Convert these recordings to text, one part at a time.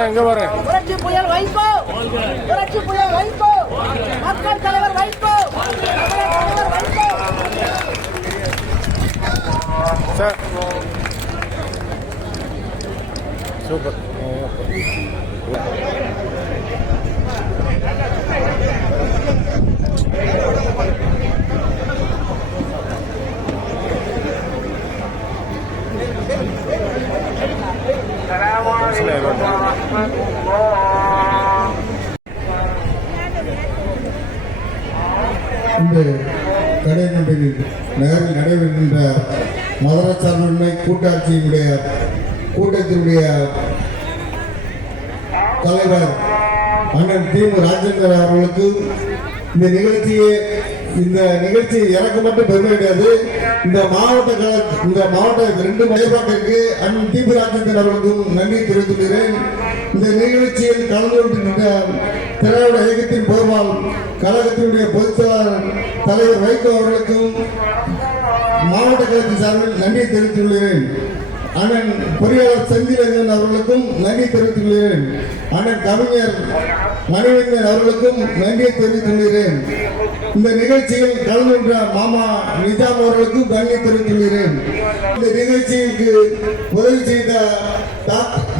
எங்க புரட்சி புயல் புரட்சி புயல் மக்கள் தலைவர் சார் சூப்பர் கூட்டாட்சியினுடைய கூட்டத்தினுடைய தலைவர் அண்ணன் டி மு ராஜேந்திரன் அவர்களுக்கு இந்த நிகழ்ச்சியை இந்த நிகழ்ச்சி எனக்கு மட்டும் பெருமை கிடையாது. இந்த மாவட்ட இந்த மாவட்ட ரெண்டு மையப்பாட்டிற்கு அண்ணன் டி பி ராஜேந்திரன் அவர்களுக்கும் நன்றி தெரிவித்துள்ளேன் இந்த நிகழ்ச்சியில் கலந்து கொண்டிருக்கின்ற திராவிட இயக்கத்தின் பெருமாள் கழகத்தினுடைய பொதுச் தலைவர் வைகோ அவர்களுக்கும் மாவட்ட கழகத்தின் சார்பில் நன்றி தெரிவித்துள்ளேன் அண்ணன் பொறியாளர் செந்திரஞ்சன் அவர்களுக்கும் நன்றி தெரிவித்துள்ளேன் அண்ணன் கவிஞர் மணிவேந்தன் அவர்களுக்கும் நன்றியை தெரிவித்துள்ளேன் இந்த நிகழ்ச்சியில் கலந்து கொண்ட மாமா நிஜாம் அவர்களுக்கும் நன்றி தெரிவித்துள்ளேன் இந்த நிகழ்ச்சிக்கு உதவி செய்த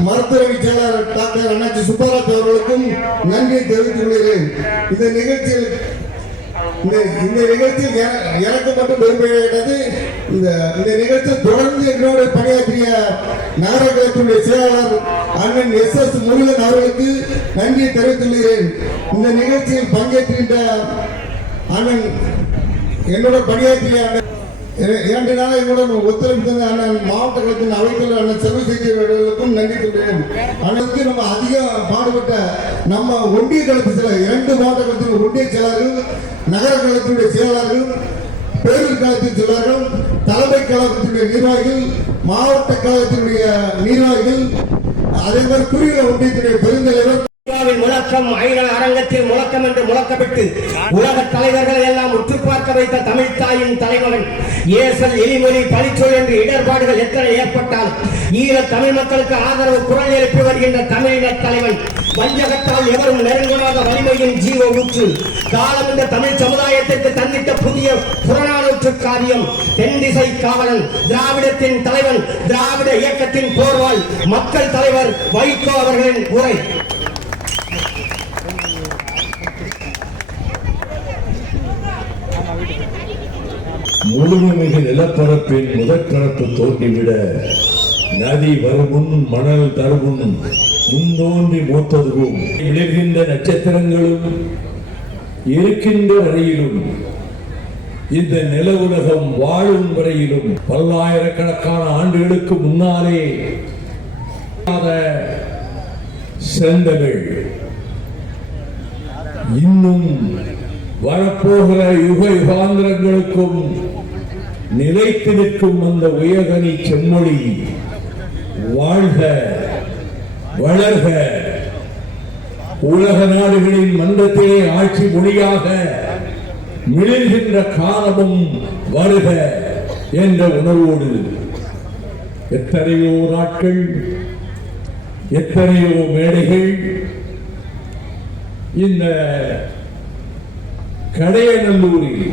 மருத்துவ செயலாளர் டாக்டர் அண்ணாச்சி சுப்பராஜ் அவர்களுக்கும் நன்றி தெரிவித்துள்ளேன் இந்த நிகழ்ச்சியில் இந்த இந்த நிகழ்ச்சியில் எனக்கு மட்டும் பெருமை கிடையாது இந்த இந்த நிகழ்ச்சியில் தொடர்ந்து என்னோட பணியாற்றிய நகரகத்தினுடைய செயலாளர் அண்ணன் எஸ் எஸ் முருகன் அவர்களுக்கு நன்றி தெரிவித்துள்ளேன். இந்த நிகழ்ச்சியில் பங்கேற்கின்ற அண்ணன் என்னோட பணியாற்றிய அண்ணன் இரண்டு நாள் என்னுடன் ஒத்துழைப்பு மாவட்ட கழகத்தின் அவைத்தலைவர் அண்ணன் செல்வசேகர்களுக்கும் நன்றி சொல்கிறேன் அண்ணனுக்கு நம்ம அதிகம் பாடுபட்ட நம்ம ஒன்றிய கழகத்தில் இரண்டு மாவட்ட கழகத்தின் ஒன்றிய செயலாளர்கள் நகர கழகத்தினுடைய செயலாளர்கள் பேரூர் கழகத்தின் செயலாளர்கள் தலைமை கழகத்தினுடைய நிர்வாகிகள் மாவட்ட கழகத்தினுடைய நிர்வாகிகள் அதே மாதிரி குறுகிய ஒன்றியத்தினுடைய பெருந்தலைவர் முழக்கம் ஐநா அரங்கத்தில் முழக்கம் என்று முழக்கப்பட்டு உலக தலைவர்களை எல்லாம் உற்று பார்க்க வைத்த தமிழ் தாயின் தலைமகன் ஏசல் எலிமொழி பழிச்சொல் என்று இடர்பாடுகள் எத்தனை ஏற்பட்டால் ஈழ தமிழ் மக்களுக்கு ஆதரவு குரல் எழுப்பி வருகின்ற தமிழின தலைவன் வஞ்சகத்தால் எவரும் நெருங்கமாக வலிமையின் ஜீவ ஊற்று காலம் இந்த தமிழ் சமுதாயத்திற்கு தந்திட்ட புதிய புறநானூற்று காரியம் தென்திசை காவலன் திராவிடத்தின் தலைவன் திராவிட இயக்கத்தின் போர்வாள் மக்கள் தலைவர் வைகோ அவர்களின் உரை. முழுமைமிகு நிலப்பரப்பின் முதற்பரப்பு தோன்றிவிட நதி வருமுன் மணல் தருமுன் முன்தோன்றி மூத்ததுவும் விழுகின்ற நட்சத்திரங்களும் இருக்கின்ற வரையிலும் இந்த நில உலகம் வாழும் வரையிலும் பல்லாயிரக்கணக்கான ஆண்டுகளுக்கு முன்னாலே இல்லாத செந்தமிழ் இன்னும் வரப்போகிற யுக யுகாந்திரங்களுக்கும் நிலைத்திருக்கும் அந்த உயர்கனி செம்மொழி வாழ்க வளர்க. உலக நாடுகளின் மன்றத்திலே ஆட்சி மொழியாக மிளிர்கின்ற காலமும் வருக என்ற உணர்வோடு. எத்தனையோ நாட்கள் எத்தனையோ மேடைகள் இந்த கடையநல்லூரில்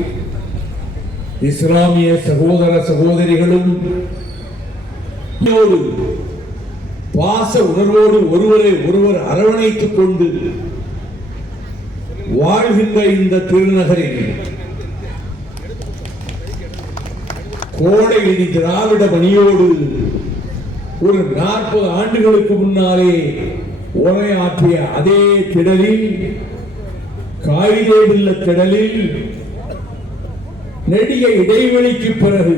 இஸ்லாமிய சகோதர சகோதரிகளும் பாச உணர்வோடு ஒருவரை ஒருவர் அரவணைத்துக் கொண்டு வாழ்கின்ற இந்த திருநகரில் கோடையிடி திராவிட மணியோடு ஒரு நாற்பது ஆண்டுகளுக்கு முன்னாலே உரையாற்றிய அதே திடலில் காயிதேவில்ல திடலில் நெடிய இடைவெளிக்கு பிறகு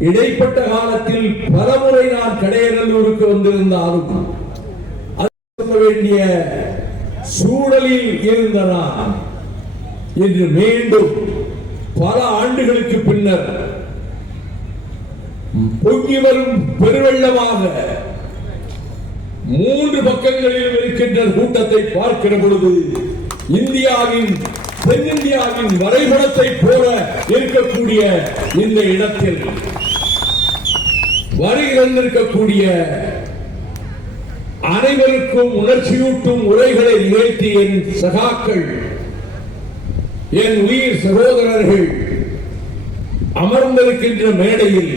இடைப்பட்ட காலத்தில் பலமுறை நான் கடையநல்லூருக்கு வந்திருந்தாலும் அது சொல்ல வேண்டிய சூழலில் இருந்த நான் இன்று மீண்டும் பல ஆண்டுகளுக்கு பின்னர் பொங்கி வரும் பெருவெள்ளமாக மூன்று பக்கங்களிலும் இருக்கின்ற கூட்டத்தை பார்க்கிற பொழுது இந்தியாவின் தென்னிந்தியாவின் வரைபடத்தை போல இருக்கக்கூடிய இந்த இடத்தில் வருகிறந்திருக்கக்கூடிய அனைவருக்கும் உணர்ச்சியூட்டும் உரைகளை நிகழ்த்திய என் சகாக்கள் என் உயிர் சகோதரர்கள் அமர்ந்திருக்கின்ற மேடையில்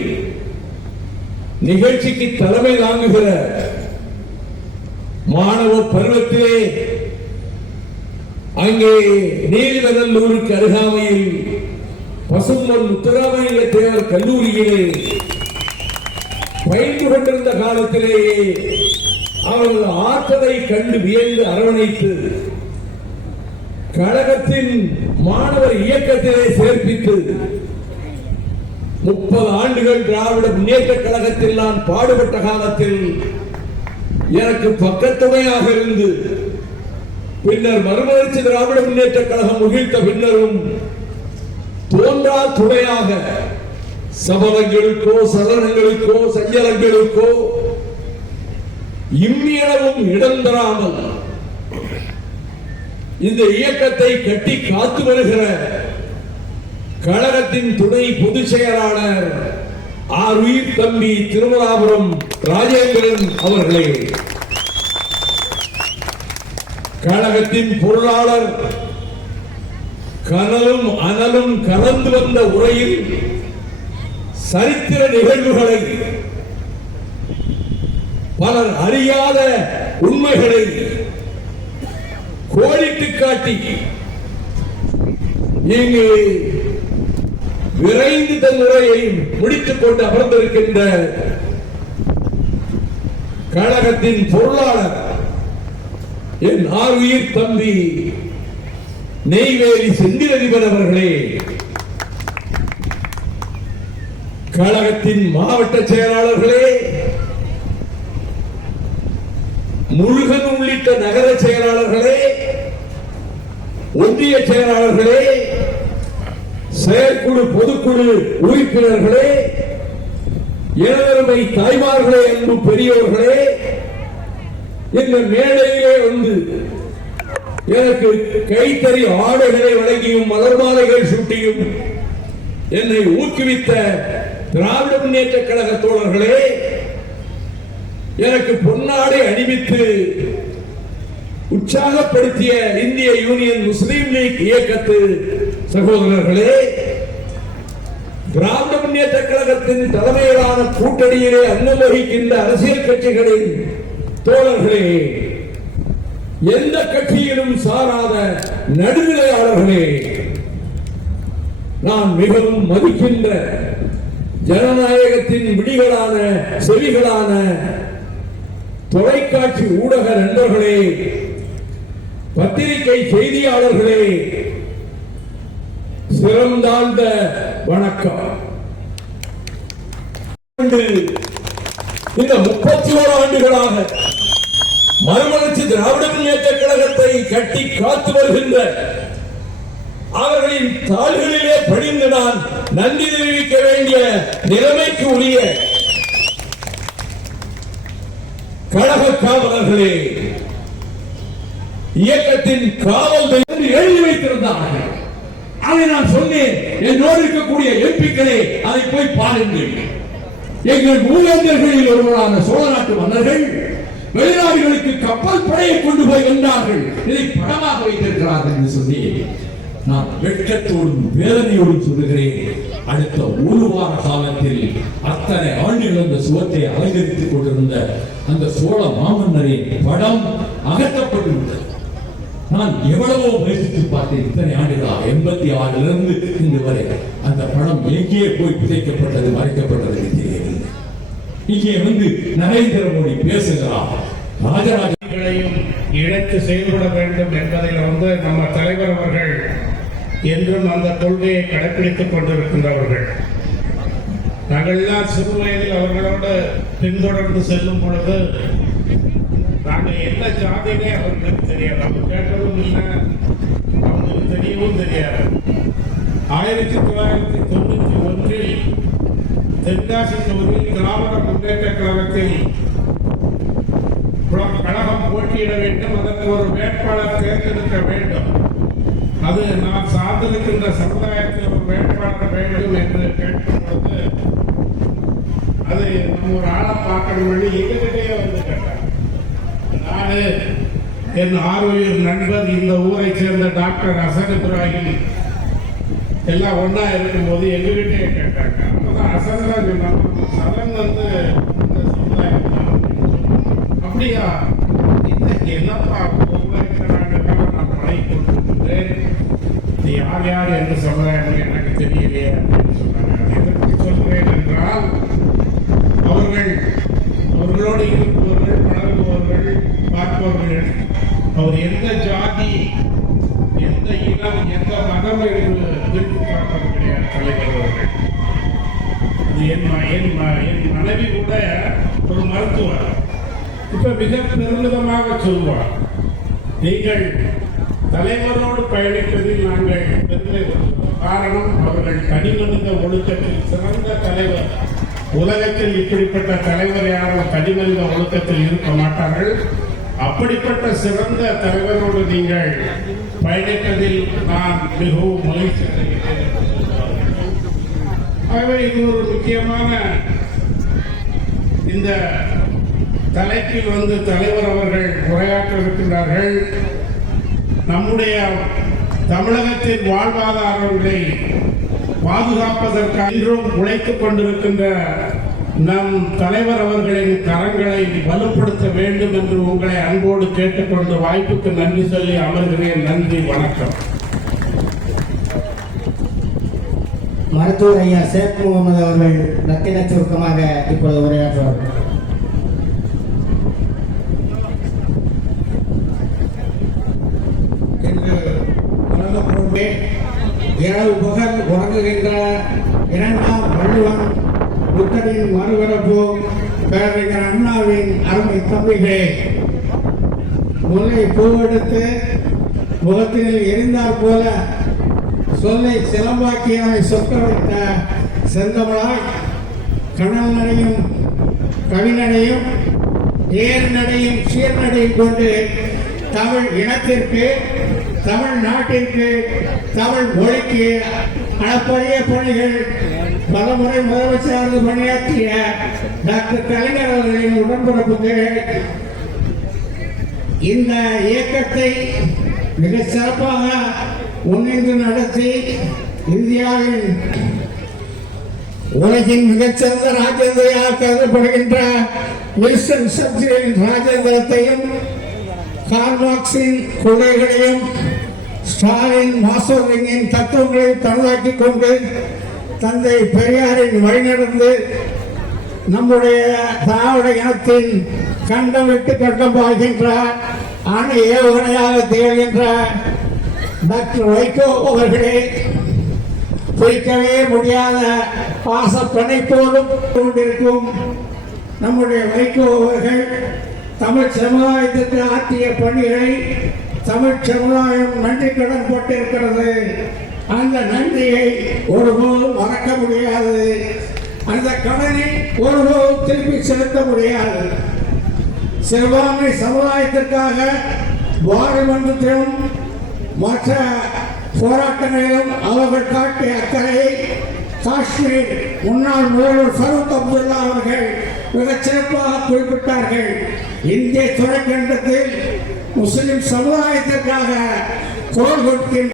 நிகழ்ச்சிக்கு தலைமை தாங்குகிற மாணவ பருவத்திலே அங்கே நீலநல்லூருக்கு அருகாமையில் பசும்பொன் முத்துராமலிங்க தேவர் கல்லூரியிலே பயின்று கொண்டிருந்த காலத்திலேயே அவர்கள் ஆற்றலை கண்டு வியந்து அரவணைத்து கழகத்தின் மாணவர் இயக்கத்திலே சேர்ப்பித்து முப்பது ஆண்டுகள் திராவிட முன்னேற்ற கழகத்தில் நான் பாடுபட்ட காலத்தில் எனக்கு பக்கத்துணையாக இருந்து பின்னர் மறுமலர்ச்சி திராவிட முன்னேற்ற கழகம் முகிழ்த்த பின்னரும் தோன்றா துணையாக சபலங்களுக்கோ சதனங்களுக்கோ சஞ்சலங்களுக்கோ இம்மியளவும் இடம் தராமல் இந்த இயக்கத்தை கட்டி காத்து வருகிற கழகத்தின் துணை பொதுச் செயலாளர் ஆர் உயிர் தம்பி திருமலாபுரம் ராஜேந்திரன் அவர்களே. கழகத்தின் பொருளாளர் கனலும் அனலும் கலந்து வந்த உரையில் சரித்திர நிகழ்வுகளை பலர் அறியாத உண்மைகளை கோடிட்டு காட்டி இங்கு விரைந்து தன் உரையை முடித்துக் கொண்டு அமர்ந்திருக்கின்ற கழகத்தின் பொருளாளர் என் ஆர்வீர் தம்பி நெய்வேலி செந்திலதிபர் அவர்களே கழகத்தின் மாவட்ட செயலாளர்களே முருகன் உள்ளிட்ட நகர செயலாளர்களே ஒன்றிய செயலாளர்களே செயற்குழு பொதுக்குழு உறுப்பினர்களே எனதருமை தாய்மார்களே அன்பு பெரியவர்களே இந்த மேடையிலே வந்து எனக்கு கைத்தறி ஆடைகளை வழங்கியும் மலர் மாலைகள் சூட்டியும் என்னை ஊக்குவித்த திராவிட முன்னேற்ற கழக தோழர்களே எனக்கு பொன்னாடை அணிவித்து உற்சாகப்படுத்திய இந்திய யூனியன் முஸ்லீம் லீக் இயக்கத்து சகோதரர்களே திராவிட முன்னேற்ற கழகத்தின் தலைமையிலான கூட்டணியிலே அங்கம் வகிக்கின்ற அரசியல் கட்சிகளின் தோழர்களே எந்த கட்சியிலும் சாராத நடுநிலையாளர்களே நான் மிகவும் மதிக்கின்ற ஜனநாயகத்தின் விடிகளான செவிகளான தொலைக்காட்சி ஊடக நண்பர்களே பத்திரிகை செய்தியாளர்களே சிறந்தாழ்ந்த வணக்கம். இந்த முப்பத்தி ஓரு ஆண்டுகளாக மறுமலர்ச்சி திராவிட முன்னேற்ற கழகத்தை கட்டி காத்து வருகின்ற அவர்களின் தாள்களிலே படிந்து நான் நன்றி தெரிவிக்க வேண்டிய நிலைமைக்கு உரிய கழக காவலர்களே இயக்கத்தின் காவல் எழுதி வைத்திருந்தார்கள். அதை நான் சொன்னேன். என்னோடு இருக்கக்கூடிய எம்பிக்களே அதை போய் பாருங்கள். எங்கள் மூவேந்தர்களில் ஒருவரான சோழ நாட்டு மன்னர்கள் வெளிநாடுகளுக்கு கப்பல் படையை கொண்டு போய் வென்றார்கள் இதை படமாக வைத்திருக்கிறார்கள் என்று சொல்லி நான் வெட்கத்தோடும் வேதனையோடும் சொல்லுகிறேன். அடுத்த ஒரு வார காலத்தில் அத்தனை ஆண்டுகள் அந்த சுவத்தை அலங்கரித்துக் கொண்டிருந்த அந்த சோழ மாமன்னரின் படம் அகற்றப்பட்டு விட்டது நான் எவ்வளவோ முயற்சித்து பார்த்தேன். இத்தனை ஆண்டுகளா? எண்பத்தி ஆறிலிருந்து இன்று வரை அந்த படம் எங்கே போய் புதைக்கப்பட்டது மறைக்கப்பட்டது என்று தெரியவில்லை. இங்கே வந்து நரேந்திர மோடி பேசுகிறார். ராஜராஜர்களையும் இணைத்து செயல்பட வேண்டும் என்பதில் வந்து நம்ம தலைவர் அவர்கள் என்றும் அந்த கொள்கையை கடைபிடித்துக் கொண்டிருக்கின்றவர்கள். நாங்கள்லாம் சிறு வயதில் அவர்களோடு பின்தொடர்ந்து செல்லும் பொழுது நாங்கள் என்ன ஜாதினே அவர்களுக்கு தெரியாது. அவங்க கேட்டதும் இல்லை அவங்களுக்கு தெரியவும் தெரியாது. ஆயிரத்தி தொள்ளாயிரத்தி தொண்ணூற்றி ஒன்றில் தென்காசி தொகுதியில் திராவிட முன்னேற்ற கழகத்தில் கழகம் போட்டியிட வேண்டும். அதற்கு ஒரு வேட்பாளர் தேர்ந்தெடுக்க வேண்டும். அது நான் சார்ந்திருக்கின்ற சமுதாயத்தில் ஒரு வேட்பாளர் வேண்டும் என்று கேட்கும்போது அது நம்ம ஒரு ஆளை பார்க்கணும் எங்ககிட்டயே வந்து கேட்டார். நானு என் ஆரோக்கிய நண்பர் இந்த ஊரை சேர்ந்த டாக்டர் அசன் இப்ராஹிம் எல்லாம் ஒன்றா இருக்கும்போது எங்ககிட்டே கேட்டாங்க. அப்பதான் தான் சொன்னாங்க சதன் வந்து இந்த சமுதாயம் அப்படியா? இன்னைக்கு என்னப்பா உருவாக்கிறாங்க நான் பழகி கொண்டிருக்கிறேன். யார் யார் எந்த சமுதாயம் எனக்கு தெரியலையே அப்படின்னு சொன்னாங்க. அது எதற்கு சொல்கிறேன் என்றால் அவர்கள் அவர்களோடு இருப்பவர்கள் பழகுபவர்கள் பார்ப்பவர்கள் அவர் எந்த ஜாதி எந்த இனம் எந்த கிடையாது தலைவர் அவர்கள் என் என் என் மனைவி கூட ஒரு மருத்துவர். இப்ப மிக பெருமிதமாக சொல்வார். நீங்கள் தலைவரோடு பயணிப்பதில் நாங்கள் பெருமை காரணம். அவர்கள் தனிமனித ஒழுக்கத்தில் சிறந்த தலைவர். உலகத்தில் இப்படிப்பட்ட தலைவர் யாரும் தனிமனித ஒழுக்கத்தில் இருக்க மாட்டார்கள். அப்படிப்பட்ட சிறந்த தலைவரோடு நீங்கள் பயணிப்பதில் நான் மிகவும் மகிழ்ச்சி ஆகவே இது ஒரு முக்கியமான இந்த தலைப்பில் வந்து தலைவர் அவர்கள் உரையாற்ற இருக்கின்றார்கள். நம்முடைய தமிழகத்தின் வாழ்வாதாரங்களை பாதுகாப்பதற்கு இன்றும் உழைத்துக் கொண்டிருக்கின்ற நம் தலைவர் அவர்களின் கரங்களை வலுப்படுத்த வேண்டும் என்று உங்களை அன்போடு கேட்டுக்கொண்டு வாய்ப்புக்கு நன்றி சொல்லி அமர்கிறேன். நன்றி வணக்கம். மருத்துவர் ஐயா ஷேக் முகமது அவர்கள் ரத்தின சுருக்கமாக இப்பொழுது உரையாற்றுவார்கள் இரவு பகல் உறங்குகின்ற இரண்டாம் வள்ளுவன் புத்தரின் மறுபிறப்பு பேரறிஞர் அண்ணாவின் அருமை தம்பிகளே. முல்லை பூவெடுத்து முகத்தினில் எரிந்தார் போல சொல்லை சிலம்பாக்கியவை சொக்க வைத்த செந்தமிழாய் கனல் நடையும் கவிநடையும் ஏர் நடையும் சீர்நடையும் கொண்டு தமிழ் இனத்திற்கு தமிழ் நாட்டிற்கு தமிழ் மொழிக்கு அளப்பரிய பணிகள் பலமுறை முதலமைச்சராக பணியாற்றிய டாக்டர் கலைஞர் அவர்களின் உடன்பிறப்புக்கு இந்த இயக்கத்தை மிக சிறப்பாக முன்னின்று நடத்தி இந்தியாவின் உலகின் மிகச்சிறந்த ராஜேந்திரையாக கருதப்படுகின்ற வில்சன் சர்ஜரியின் ராஜேந்திரத்தையும் கார்மாக்ஸின் கொள்கைகளையும் ஸ்டாலின் மாசோரிங்கின் தத்துவங்களையும் தனதாக்கிக் கொண்டு தந்தை பெரியாரின் வழிநடந்து நம்முடைய திராவிட இனத்தின் கண்டம் விட்டு கண்டம் பாய்கின்ற அணு ஏவுகணையாக திகழ்கின்ற டாக்டர் வைகோ அவர்களே பிரிக்கவே முடியாத பாச பிணைப்போடும் கொண்டிருக்கும் நம்முடைய வைகோ அவர்கள் தமிழ் சமுதாயத்திற்கு ஆற்றிய பணிகளை தமிழ் சமுதாயம் நன்றி கடன் போட்டிருக்கிறது. அந்த நன்றியை ஒருபோதும் மறக்க முடியாது. அந்த கடனை ஒருபோதும் திருப்பி செலுத்த முடியாது. சிறுபான்மை சமுதாயத்திற்காக பாராளுமன்றத்திலும் மற்ற போராட்டங்களிலும் அவர்கள் காட்டிய அக்கறையை காஷ்மீர் முன்னாள் முதல்வர் ஃபரூக் அப்துல்லா அவர்கள் மிகச் சிறப்பாக குறிப்பிட்டார்கள். இந்திய துணைக்கண்டத்தில் முஸ்லிம் சமுதாயத்திற்காக குரல் கொடுக்கின்ற